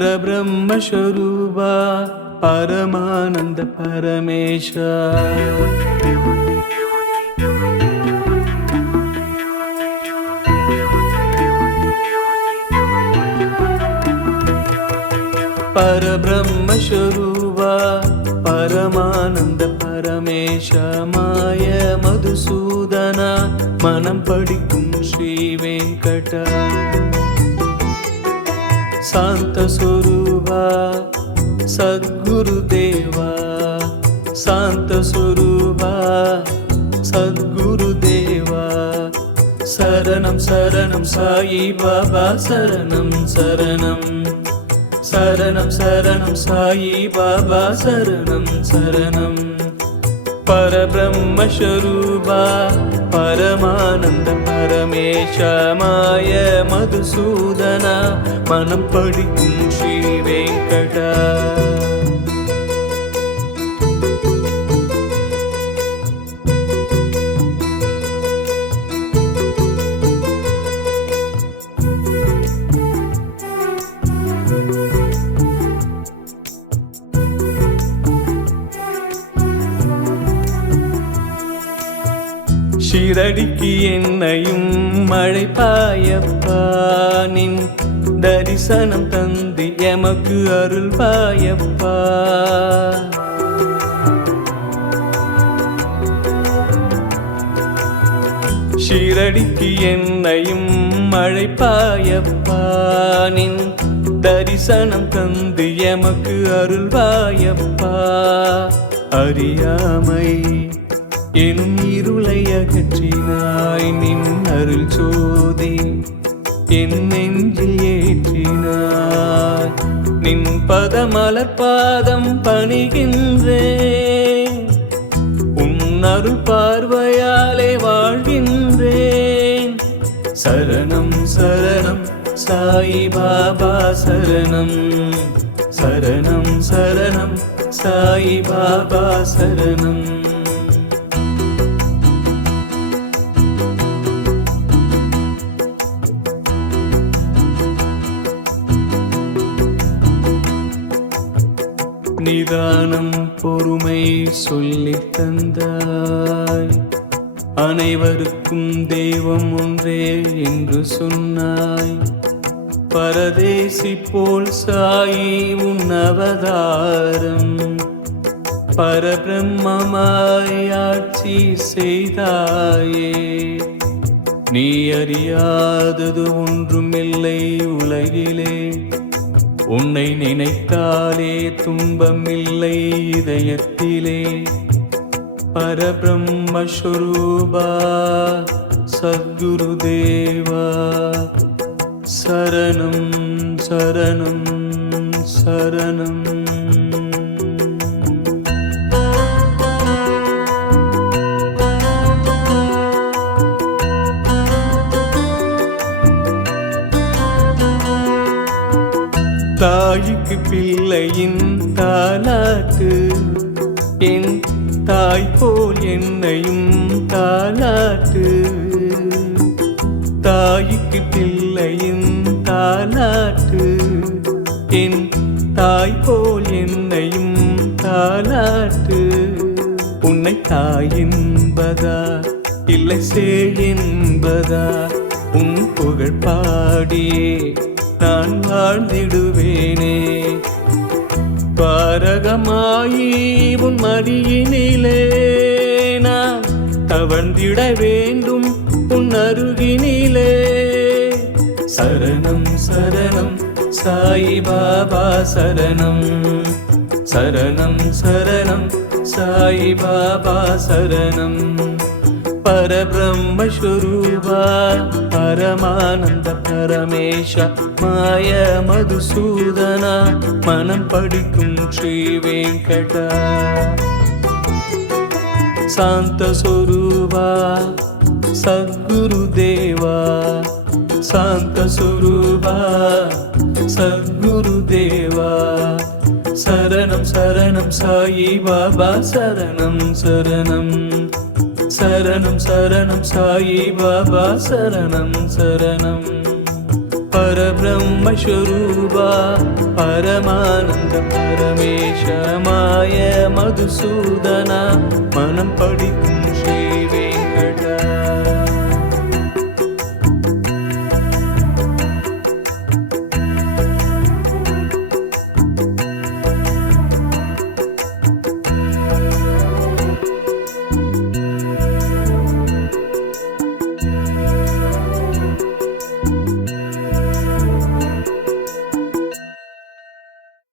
परब्रह्मस्वरूपा परमानंद परमेश परब्रह्मस्वरूपा परमानंद परमेश माय मधुसूदना मनम पडिक्कुम श्री वेंकटा शांत स्वरूपा सद्गुरुदेवा शांत स्वरूपा सद्गुरुदेवा शरणं शरणं साई बाबा शरणं शरणं शरणं शरणं साई बाबा शरणं शरणं परब्रह्मस्वरूपा परमानंद परमेश माय मधुसूदना मनम पडिक्कुम श्री वेंकटा ஷீரடிக்கு என்னையும் அழைப்பாயப்பா நின் தரிசனம் தந்து எமக்கு அருள்வாயப்பா ஷீரடிக்கு என்னையும் அழைப்பாயப்பா நின் தரிசனம் தந்து எமக்கு அருள்வாயப்பா அறியாமை எனும் இருளை அகற்றினாய் நின் அருள் ஜோதி என் நெஞ்சில் ஏற்றினாய் நின் பதமலர் பாதம் பணிகின்றேன் உன் அருள் பார்வையாலே வாழ்கின்றேன் சரணம் சரணம் சாயி பாபா சரணம் சரணம் சரணம் சாயி பாபா சரணம் நிதானம் பொறுமை சொல்லித் தந்தாய் அனைவருக்கும் தெய்வம் ஒன்றே என்று சொன்னாய் பரதேசி போல் சாயி உன் அவதாரம் பரபிரம்மமாய் ஆட்சி செய்தாயே நீ அறியாதது ஒன்றுமில்லை உலகிலே உன்னை நினைத்தாலே துன்பமில்லை இதயத்திலே பரபிரம்மஸ்வரூபா சத்குருதேவா சரணம் சரணம் சரணம் தாய்க்கு பிள்ளையின் தாலாட்டு என் தாய் போல் என்னையும் தாலாட்டு தாய்க்கு பிள்ளையின் தாலாட்டு என் தாய் போல் என்னையும் தாலாட்டு உன்னை தாய் என்பதா இல்லை சேய் என்பதா உன் புகழ் பாடியே நான் வாழ்ந்திடுவேனே பாரகமாயி உன் மடியினிலே நான் தவழ்ந்திட வேண்டும் உன் அருகினிலே சரணம் சரணம் சாயி பாபா சரணம் சரணம் சரணம் சாயி பாபா சரணம் परब्रह्मस्वरूपा परमानंद परमेश माय मधुसूदना मनम पडिक्कुम श्री वेंकटा शांत स्वरूपा सद्गुरुदेवा शांत स्वरूपा सद्गुरुदेवा शरणं शरणं साई बाबा शरणं शरणं शरणं शरणं साई बाबा शरणं शरणं பரபிரம்மஸ்வரூபா பரமானந்த பரமேஷ மாய மதுசூதனா மனம் படிக்க